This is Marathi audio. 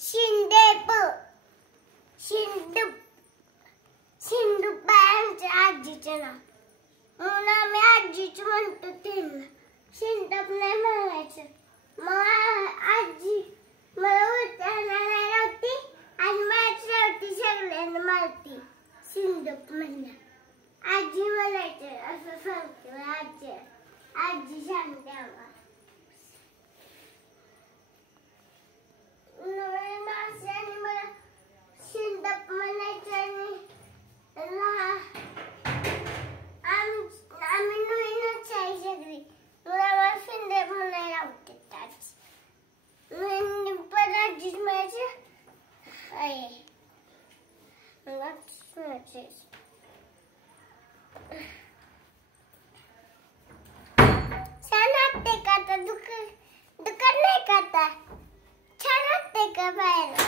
शिंदेप शिंदू शिंदूबाईंच्या आजीचं नाव म्हणून आम्ही आजीच म्हणतो त्यांना. शिंदप नाही म्हणायचं. मग आजी मला उठायला नाही लावती आणि माझी लावती सगळ्यांना मारती. शिंदप म्हणणार आजी म्हणायचं असं सांगते. आजी आजी सांगते आम्हाला. नवीन माणसाने मला शिंदप म्हणायचं आणि आम्ही नवीनच आहे सगळी. मला शिंदप म्हणायला आवडते. पण आजीच म्हणायचं आहे. छान वाटते का आता? दुकान नाही का आता? छान वाटते का बाहेर?